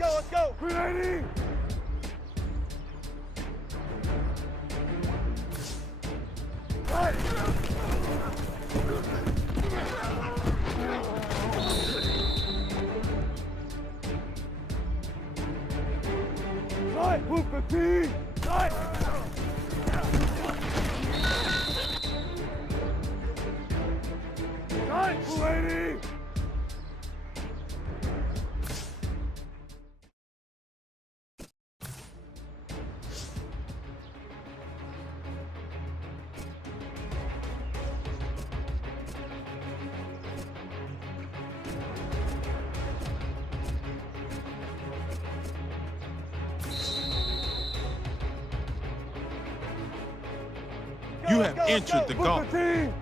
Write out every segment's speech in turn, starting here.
Let's go! Grenading! Right! Right! Move 15! Right! Right! 280! You have entered the gauntlet.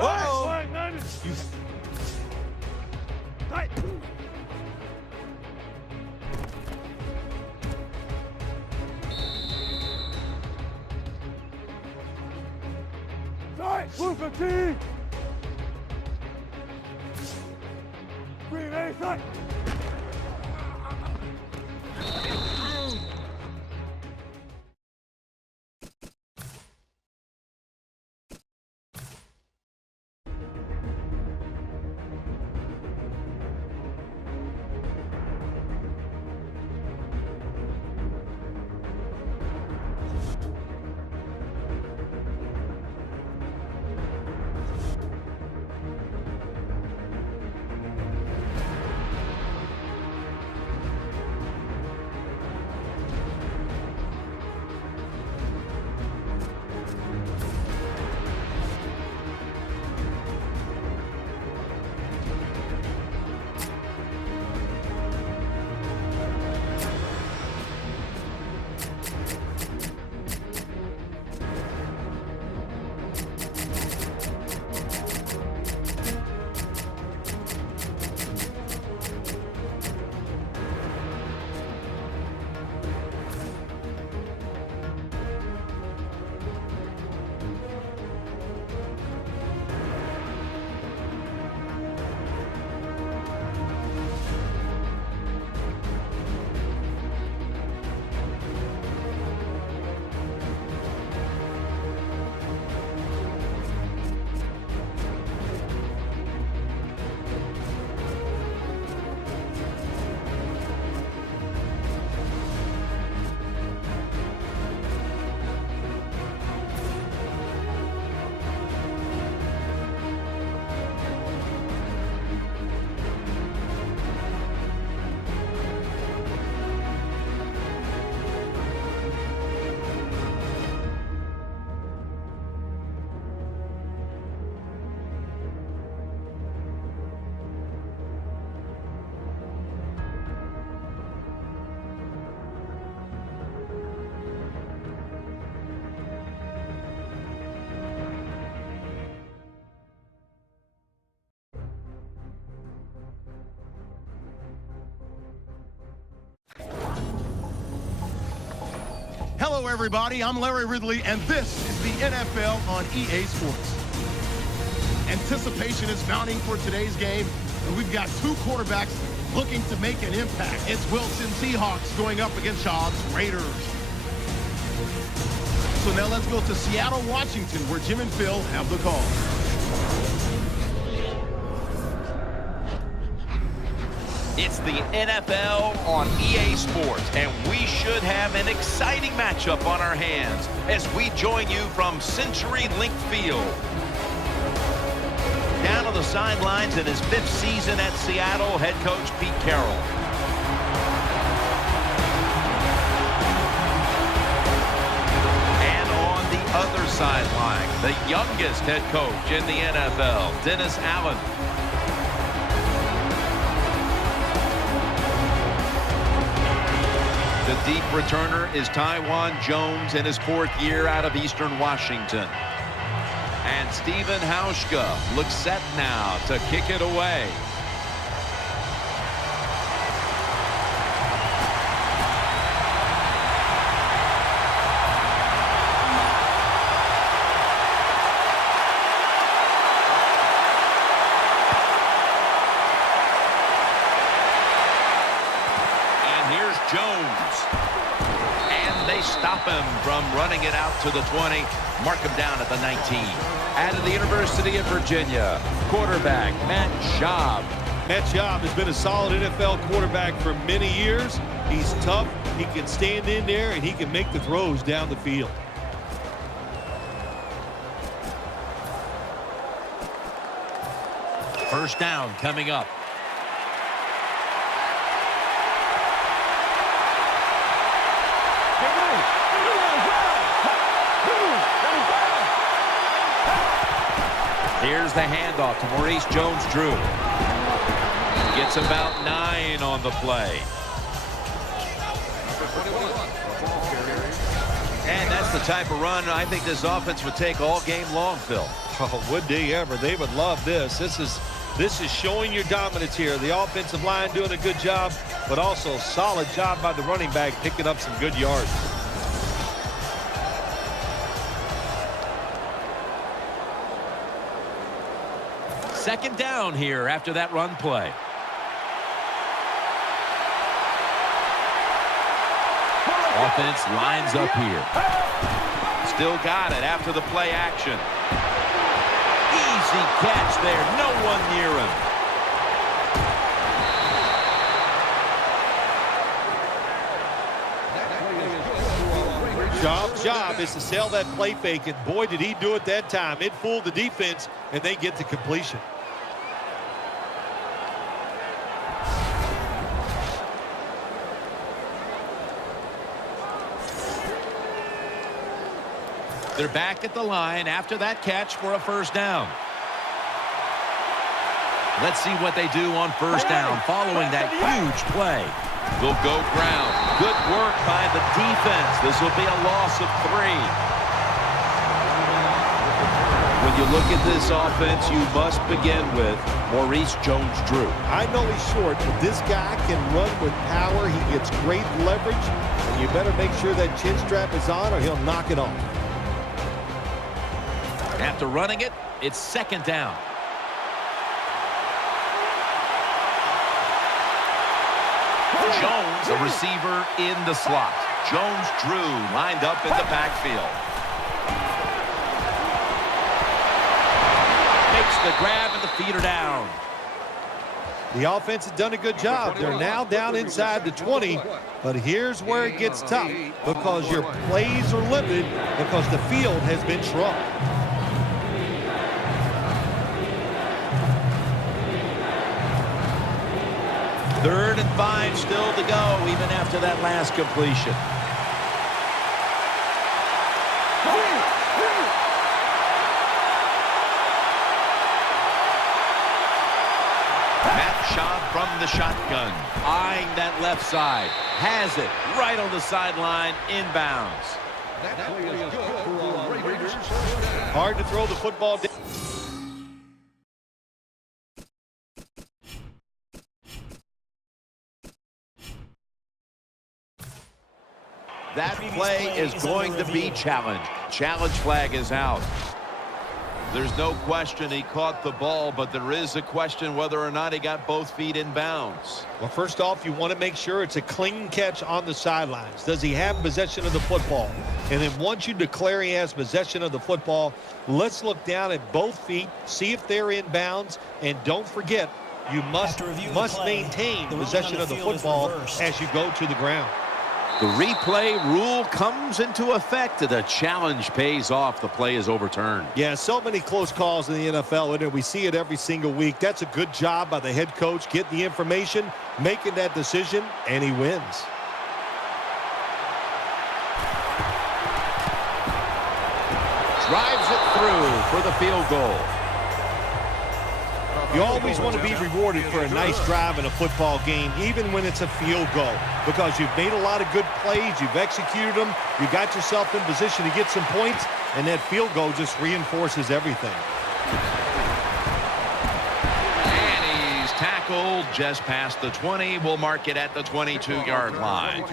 Oh! You... Right. Right. Blue 15. Green A side. Hello, everybody. I'm Larry Ridley, and this is the NFL on EA Sports. Anticipation is mounting for today's game, and we've got two quarterbacks looking to make an impact. It's Wilson Seahawks going up against Schaub's Raiders. So now let's go to Seattle, Washington, where Jim and Phil have the call. It's the NFL on EA Sports, and we should have an exciting matchup on our hands as we join you from CenturyLink Field. Down on the sidelines in his 5th season at Seattle, head coach Pete Carroll. And on the other sideline, the youngest head coach in the NFL, Dennis Allen. The deep returner is Taiwan Jones in his 4th year out of Eastern Washington. And Stephen Hauschka looks set now to kick it away. Jones, and they stop him from running it out to the 20, mark him down at the 19. Out of the University of Virginia, quarterback Matt Schaub. Matt Schaub has been a solid NFL quarterback for many years. He's tough, he can stand in there, and he can make the throws down the field. First down coming up. Here's the handoff to Maurice Jones-Drew. Gets about 9 on the play. And that's the type of run I think this offense would take all game long, Phil. Oh, would they ever? They would love this. This is showing your dominance here. The offensive line doing a good job, but also solid job by the running back picking up some good yards. Second down here after that run play. Offense lines up here. Still got it after the play action. Easy catch there. No one near him. Schaub's job is to sell that play fake, and boy, did he do it that time. It fooled the defense, and they get the completion. They're back at the line after that catch for a first down. Let's see what they do on first down following that huge play. They'll go ground. Good work by the defense. This will be a loss of 3. When you look at this offense, you must begin with Maurice Jones-Drew. I know he's short, but this guy can run with power. He gets great leverage, and you better make sure that chin strap is on or he'll knock it off. After running it, it's second down. Jones, a receiver in the slot. Jones-Drew lined up in the backfield. Makes the grab and the feet are down. The offense has done a good job. They're now down inside the 20, but here's where it gets tough because your plays are limited because the field has been shrunk. Third and 5 still to go, even after that last completion. Matt Schaub from the shotgun, eyeing that left side. Has it right on the sideline, inbounds. Hard to throw the football down. That play is going to be challenged. Challenge flag is out. There's no question he caught the ball, but there is a question whether or not he got both feet in bounds. Well, first off, you want to make sure it's a clean catch on the sidelines. Does he have possession of the football? And then once you declare he has possession of the football, let's look down at both feet, see if they're in bounds, and don't forget, you must maintain possession of the football as you go to the ground. The replay rule comes into effect. The challenge pays off. The play is overturned. Yeah, so many close calls in the NFL, and we see it every single week. That's a good job by the head coach, getting the information, making that decision, and he wins. Drives it through for the field goal. You always want to be rewarded for a nice drive in a football game, even when it's a field goal, because you've made a lot of good plays, you've executed them, you got yourself in position to get some points, and that field goal just reinforces everything. And he's tackled just past the 20. We'll mark it at the 22-yard line.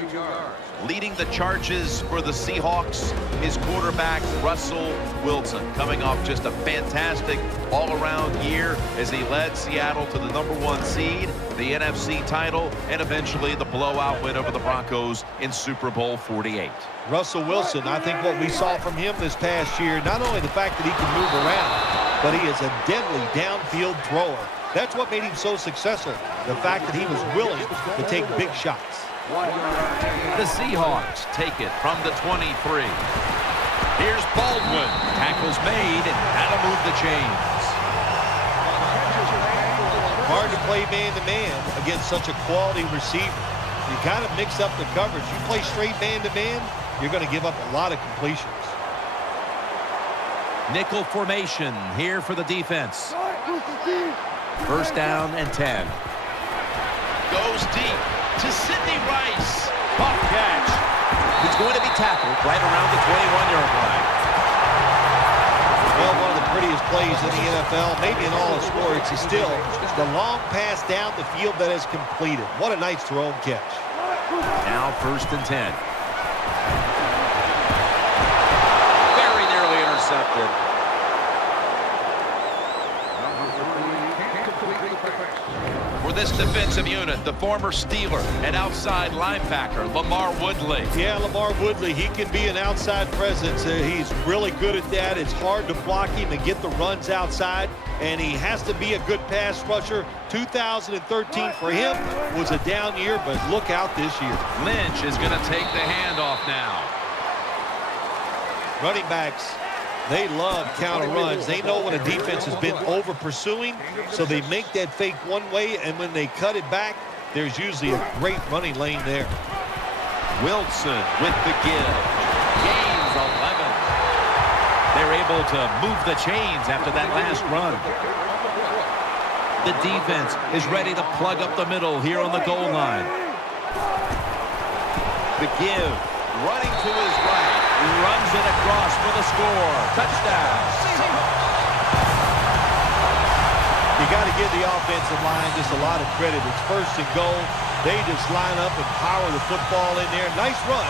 Leading the charges for the Seahawks is quarterback Russell Wilson, coming off just a fantastic all-around year as he led Seattle to the #1 seed, the NFC title, and eventually the blowout win over the Broncos in Super Bowl 48. Russell Wilson, I think what we saw from him this past year, not only the fact that he can move around, but he is a deadly downfield thrower. That's what made him so successful, the fact that he was willing to take big shots. The Seahawks take it from the 23. Here's Baldwin. Tackles made, and that'll move the chains. Hard to play man-to-man against such a quality receiver. You got to mix up the coverage. You play straight man-to-man, you're going to give up a lot of completions. Nickel formation here for the defense. First down and 10. Goes deep to Sidney Rice. Tough catch. He's going to be tackled right around the 21-yard line. Well, one of the prettiest plays in the NFL, maybe in all of sports, is still the long pass down the field that is completed. What a nice throw and catch. Now first and 10. Very nearly intercepted. For this defensive unit, the former Steeler and outside linebacker, Lamar Woodley. Yeah, Lamar Woodley, he can be an outside presence. He's really good at that. It's hard to block him and get the runs outside, and he has to be a good pass rusher. 2013 for him was a down year, but look out this year. Lynch is going to take the handoff now. Running backs, they love counter runs. They know when a defense has been over pursuing, so they make that fake one way, and when they cut it back, there's usually a great running lane there. Wilson with the give. Gains 11. They're able to move the chains after that last run. The defense is ready to plug up the middle here on the goal line. The give, running to his right. Runs it across for the score. Touchdown. You got to give the offensive line just a lot of credit. It's first and goal. They just line up and power the football in there. Nice run.